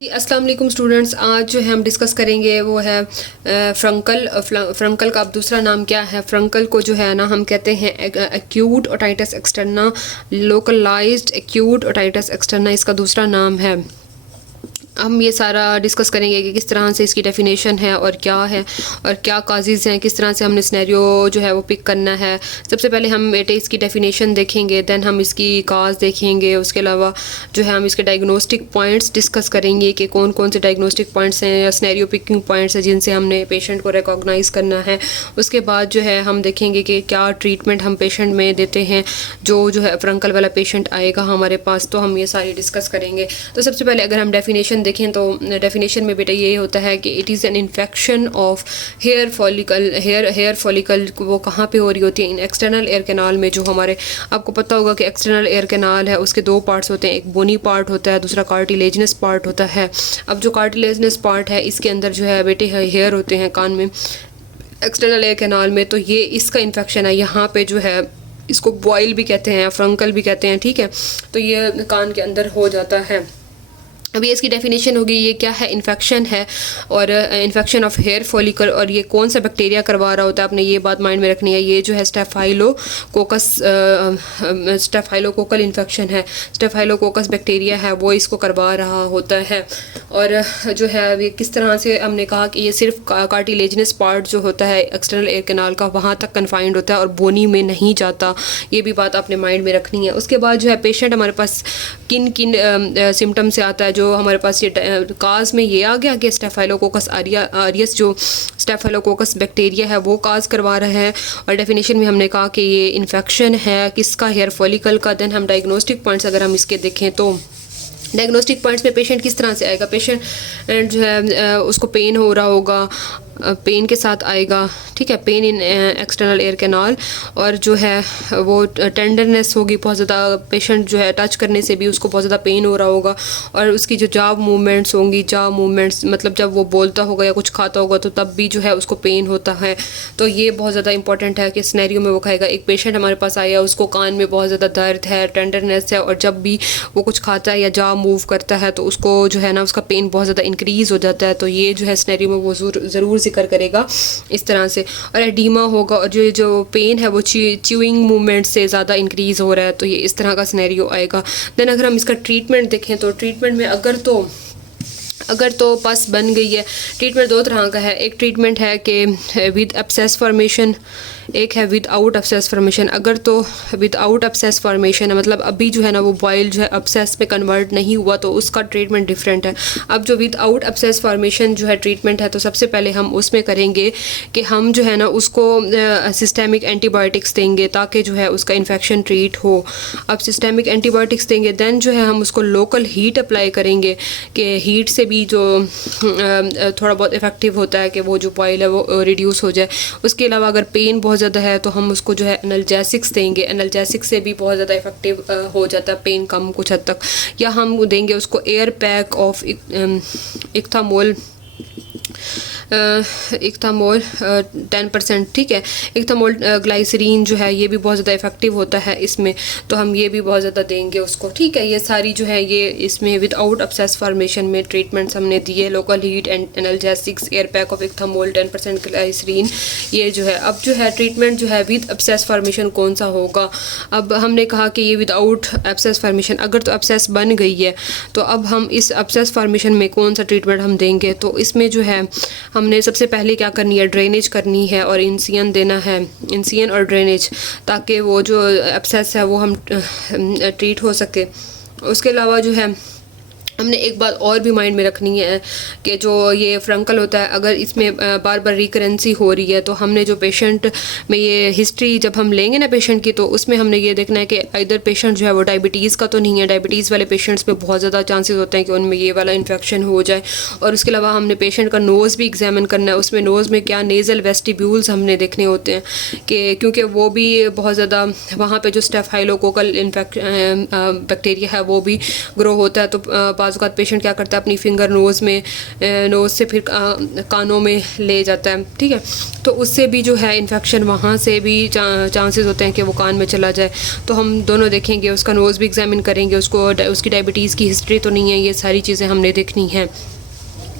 अस्सलाम वालेकुम स्टूडेंट्स। आज जो है हम डिस्कस करेंगे वो है फ्रंकल का अब दूसरा नाम क्या है। फ्रंकल को जो है ना हम कहते हैं acute otitis externa, localised acute otitis externa इसका दूसरा नाम है। हम ये सारा डिस्कस करेंगे कि किस तरह से इसकी डेफिनेशन है और क्या काजेज़ हैं, किस तरह से हमने सिनेरियो जो है वो पिक करना है। सबसे पहले हम बेटे इसकी डेफिनेशन देखेंगे, दैन हम इसकी काज देखेंगे। उसके अलावा जो है हम इसके डायग्नोस्टिक पॉइंट्स डिस्कस करेंगे कि कौन कौन से डायग्नोस्टिक पॉइंट्स हैं या सिनेरियो पिकिंग पॉइंट्स हैं जिनसे हमने पेशेंट को रिकॉग्नाइज़ करना है। उसके बाद जो है हम देखेंगे कि क्या ट्रीटमेंट हम पेशेंट में देते हैं जो है फ्रंकल वाला पेशेंट आएगा हमारे पास, तो हम ये सारी डिस्कस करेंगे। तो सबसे पहले अगर हम डेफिनेशन देखें तो डेफिनेशन में बेटा ये होता है कि it is an infection of hair follicle. वो कहाँ पे हो रही होती है? इन एक्सटर्नल एयर कैनाल में। जो हमारे आपको पता होगा कि एक्सटर्नल एयर कैनाल है उसके दो पार्ट्स होते हैं, एक बोनी पार्ट होता है, दूसरा कार्टिलेजनस पार्ट होता है। अब जो कार्टिलेजनस पार्ट है इसके अंदर जो है बेटे हेयर होते हैं कान में, एक्सटर्नल एयर कैनाल में। तो ये इसका इन्फेक्शन है, यहाँ पे जो है इसको बॉयल भी कहते हैं, फ्रंकल भी कहते हैं, ठीक है। तो ये कान के अंदर हो जाता है। अभी इसकी डेफिनेशन होगी ये क्या है, इन्फेक्शन है और इन्फेक्शन ऑफ हेयर फॉलिकल। और ये कौन सा बैक्टीरिया करवा रहा होता है, आपने ये बात माइंड में रखनी है। ये जो है स्टेफाइलोकोकल इन्फेक्शन है, स्टेफाइलोकोकस बैक्टीरिया है वो इसको करवा रहा होता है। और जो है ये किस तरह से हमने कहा कि ये सिर्फ कार्टिलेजनस पार्ट जो होता है एक्सटर्नल एयर कैनाल का वहाँ तक कन्फाइंड होता है और बोनी में नहीं जाता। ये भी बात आपने माइंड में रखनी है। उसके बाद जो है पेशेंट हमारे पास किन किन सिम्टम से आता है। जो हमारे पास ये काज में ये आ गया कि स्टेफाइलोकोकस आरियस जो स्टेफाइलोकोकस बैक्टीरिया है वो काज करवा रहा है। और डेफिनेशन में हमने कहा कि ये इन्फेक्शन है किसका, हेयर फॉलिकल का। देन हम डायग्नोस्टिक पॉइंट्स अगर हम इसके देखें तो डायग्नोस्टिक पॉइंट्स में पेशेंट किस तरह से आएगा। पेशेंट जो है उसको पेन हो रहा होगा, पेन के साथ आएगा, ठीक है, pain in external air canal. और जो है वो टेंडरनेस होगी बहुत ज़्यादा, पेशेंट जो है टच करने से भी उसको बहुत ज़्यादा पेन हो रहा होगा। और उसकी जो जॉ मूवमेंट्स होंगी, जॉ मूवमेंट्स मतलब जब वो बोलता होगा या कुछ खाता होगा तो तब भी जो है उसको पेन होता है। तो ये बहुत ज़्यादा इंपॉर्टेंट है कि सिनेरियो में वो खाएगा। एक पेशेंट हमारे पास आया, उसको कान में बहुत ज़्यादा दर्द है, टेंडरनेस है, और जब भी वो कुछ खाता है या जॉ मूव करता है तो उसको जो है ना उसका पेन बहुत ज़्यादा इंक्रीज़ हो जाता है। तो ये जो है सिनेरियो में वो ज़रूर जिक्र करेगा इस तरह से। और एडिमा होगा और जो पेन है वो च्यूइंग मूवमेंट से ज़्यादा इंक्रीज़ हो रहा है, तो ये इस तरह का सिनेरियो आएगा। देन अगर हम इसका ट्रीटमेंट देखें तो ट्रीटमेंट में अगर तो पस बन गई है, ट्रीटमेंट दो तरह का है। एक ट्रीटमेंट है कि विद एब्सेस फॉर्मेशन, एक है विदाउट एब्सेस फॉर्मेशन। अगर तो विदाउट एब्सेस फॉर्मेशन है मतलब अभी जो है ना वो बॉयल जो है एब्सेस में कन्वर्ट नहीं हुआ, तो उसका ट्रीटमेंट डिफरेंट है। अब जो विदाउट एब्सेस फॉर्मेशन जो है ट्रीटमेंट है, तो सबसे पहले हम उसमें करेंगे कि हम जो है ना उसको सिस्टेमिक एंटीबायोटिक्स देंगे ताकि जो है उसका इन्फेक्शन ट्रीट हो। अब सिस्टेमिक एंटीबायोटिक्स देंगे, दैन जो है हम उसको लोकल हीट अप्लाई करेंगे कि हीट से भी जो थोड़ा बहुत इफ़ेक्टिव होता है कि वो जो बॉयल है वो रिड्यूस हो जाए। उसके अलावा अगर पेन बहुत ज़्यादा है तो हम उसको जो है एनाल्जेसिक्स देंगे, एनाल्जेसिक्स से भी बहुत ज़्यादा इफेक्टिव हो जाता है पेन कम कुछ हद तक। या हम देंगे उसको एयर पैक ऑफ इक्थामोल 10%, ठीक है। इक्थामोल ग्लाइसरीन जो है ये भी बहुत ज़्यादा इफेक्टिव होता है इसमें, तो हम ये भी बहुत ज़्यादा देंगे उसको, ठीक है। ये सारी जो है ये इसमें विदाउट एब्सेस फॉर्मेशन में ट्रीटमेंट्स हमने दिए, local heat and analgesics, air pack of ichthammol, 10% glycerine, ये जो है। अब जो है ट्रीटमेंट जो है विद एब्सेस फॉर्मेशन कौन सा होगा। अब हमने कहा कि ये विदाउट एब्सेस फॉर्मेशन, अगर तो एब्सेस बन गई है तो अब हम इस एब्सेस फॉर्मेशन में कौन सा ट्रीटमेंट हम देंगे। तो इसमें जो है हमने सबसे पहले क्या करनी है, ड्रेनेज करनी है और इंसियन देना है, इंसियन और ड्रेनेज, ताकि वो जो एब्सेस है वो हम ट्रीट हो सके। उसके अलावा जो है हमने एक बात और भी माइंड में रखनी है कि जो ये फ्रंकल होता है अगर इसमें बार बार रिकरेंसी हो रही है तो हमने जो पेशेंट में ये हिस्ट्री जब हम लेंगे ना पेशेंट की, तो उसमें हमने ये देखना है कि इधर पेशेंट जो है वो डायबिटीज़ का तो नहीं है। डायबिटीज़ वाले पेशेंट्स में बहुत ज़्यादा चांसेस होते हैं कि उनमें ये वाला इन्फेक्शन हो जाए। और उसके अलावा हमने पेशेंट का नोज़ भी एग्जामिन करना है, उसमें नोज़ में क्या नेज़ल वेस्टिब्यूल्स हमने देखने होते हैं कि क्योंकि वो भी बहुत ज़्यादा वहाँ पर जो स्टेफाइलोकोकल बैक्टीरिया है वो भी ग्रो होता है। तो बाज़ औक़ात पेशेंट क्या करता है अपनी फिंगर नोज़ से फिर कानों में ले जाता है, ठीक है, तो उससे भी जो है इन्फेक्शन वहाँ से भी चांसेस होते हैं कि वो कान में चला जाए। तो हम दोनों देखेंगे, उसका नोज़ भी एग्जामिन करेंगे, उसकी डायबिटीज़ की हिस्ट्री तो नहीं है, ये सारी चीज़ें हमने देखनी है।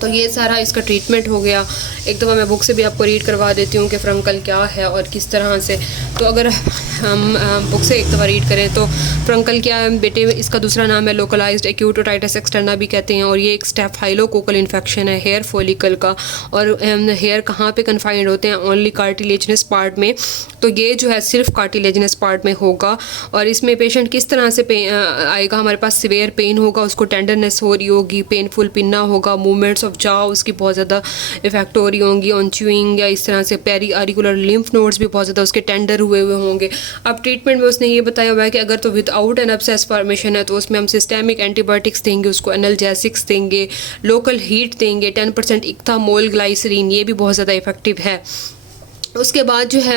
तो ये सारा इसका ट्रीटमेंट हो गया। एक दफ़ा मैं बुक से भी आपको रीड करवा देती हूँ कि फ्रंकल क्या है और किस तरह से। तो अगर हम बुक से एक दफ़ा रीड करें तो फ्रंकल क्या है बेटे, इसका दूसरा नाम है लोकलाइज्ड एक्यूट ओटाइटिस एक्सटर्ना भी कहते हैं, और ये एक स्टेफाइलोकोकल इन्फेक्शन है हेयर फॉलिकल का। और हेयर कहाँ पे कन्फाइंड होते हैं? ओनली कार्टिलेजनस पार्ट में। तो ये जो है सिर्फ कार्टिलेजनस पार्ट में होगा। और इसमें पेशेंट किस तरह से आएगा? हमारे पास सिवियर पेन होगा, उसको टेंडरनेस हो रही होगी, पेनफुल पिन्ना होगा, मूवमेंट्स ऑफ जॉ उसकी बहुत ज़्यादा इफेक्ट हो रही होंगी, ऑन च्यूइंग, या इस तरह से पेरी आरिकुलर लिम्फ नोड्स भी बहुत ज़्यादा उसके टेंडर हुए होंगे। अब ट्रीटमेंट में उसने ये बताया हुआ है कि अगर तो विदाउट एन एब्सेस फॉर्मेशन है तो उसमें हम सिस्टेमिक एंटीबायोटिक्स देंगे, उसको एनाल्जेसिक्स देंगे, लोकल हीट देंगे, 10% इक्थामोल ग्लाइसरीन, ये भी बहुत ज़्यादा इफेक्टिव है। उसके बाद जो है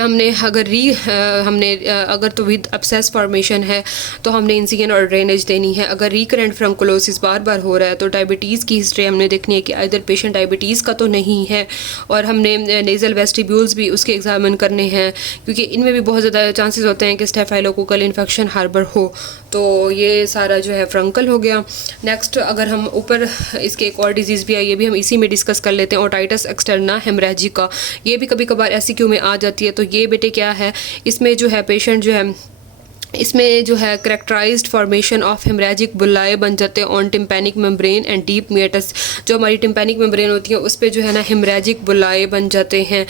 अगर तो विद एब्सेस फॉर्मेशन है तो हमने इंसिजन और ड्रेनेज देनी है। अगर रिकरेंट फ्रंकुलोसिस बार बार हो रहा है तो डायबिटीज़ की हिस्ट्री हमने देखनी है कि इधर पेशेंट डायबिटीज़ का तो नहीं है, और हमने नेज़ल वेस्टिब्यूल्स भी उसके एग्जामिन करने हैं, क्योंकि इनमें भी बहुत ज़्यादा चांसेस होते हैं कि स्टेफाइलोकोकल इन्फेक्शन हार्बर हो। तो ये सारा जो है फ्रंकल हो गया। नेक्स्ट अगर हम ऊपर इसके एक और डिजीज़ भी है, ये भी हम इसी में डिस्कस कर लेते हैं, ओटाइटिस एक्सटर्ना हेमरेजिका। ये भी कभी कभार एससीक्यू में आ जाती है। तो ये बेटे क्या है, इसमें जो है पेशेंट जो है इसमें जो है characterised formation of haemorrhagic bullae बन जाते हैं on tympanic membrane and deep meatus. जो हमारी टिम्पैनिक मेम्ब्रेन होती है उस पर जो है ना हेमरेजिक बुल्लाए बन जाते हैं।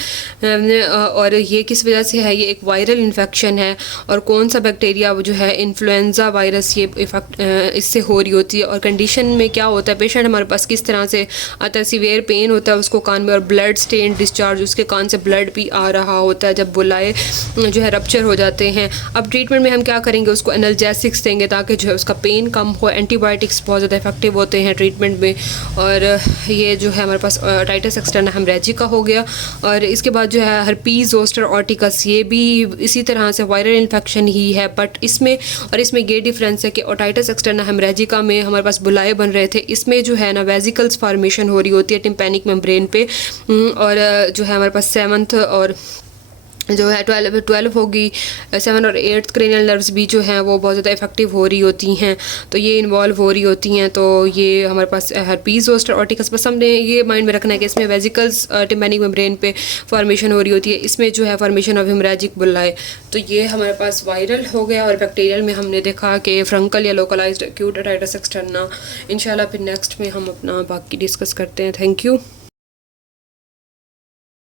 और ये किस वजह से है? ये एक वायरल इन्फेक्शन है। और कौन सा बैक्टीरिया जो है, इन्फ्लुएंजा वायरस, ये इफेक्ट इससे हो रही होती है। और कंडीशन में क्या होता है, पेशेंट हमारे पास किस तरह से आता है? सीवियर पेन होता है उसको कान में, और ब्लड स्टेन डिस्चार्ज, उसके कान से ब्लड भी आ रहा होता है जब बुल्लाए जो है रप्चर हो जाते हैं। अब ट्रीटमेंट में हम क्या करेंगे? उसको एनाल्जेसिक्स देंगे ताकि जो है उसका पेन कम हो। एंटीबायोटिक्स बहुत ज़्यादा इफेक्टिव होते हैं ट्रीटमेंट में। और ये जो है हमारे पास ओटाइटिस एक्सटर्ना हेमरेजिका हो गया। और इसके बाद जो है हर्पीज ज़ोस्टर ऑर्टिकस, ये भी इसी तरह से वायरल इन्फेक्शन ही है, बट इसमें ये डिफरेंस है कि ओटाइटिस एक्सटर्ना हेमरेजिका में हमारे पास बुलाए बन रहे थे, इसमें जो है ना वेजिकल्स फॉर्मेशन हो रही होती है टिम्पैनिक मेम्ब्रेन पे। और जो है हमारे पास 7th और जो है 12 होगी, 7 और 8 क्रेनियल नर्व्स भी जो हैं वो बहुत ज़्यादा इफेक्टिव हो रही होती हैं, तो ये इन्वॉल्व हो रही होती हैं। तो ये हमारे पास हर्पीज ज़ोस्टर ऑर्टिकस, बस हमने ये माइंड में रखना है कि इसमें वेजिकल्स टिम्पैनिक मेम्ब्रेन पे फॉर्मेशन हो रही होती है, इसमें जो है फॉर्मेशन ऑफ हेमरेजिक बुल्लाए। तो ये हमारे पास वायरल हो गया। और बैक्टीरियल में हमने देखा कि फ्रंकल या लोकलाइज्ड एक्यूट ओटाइटिस एक्सटर्ना। इंशाल्लाह फिर नेक्स्ट में हम अपना बाकी डिस्कस करते हैं। Thank you.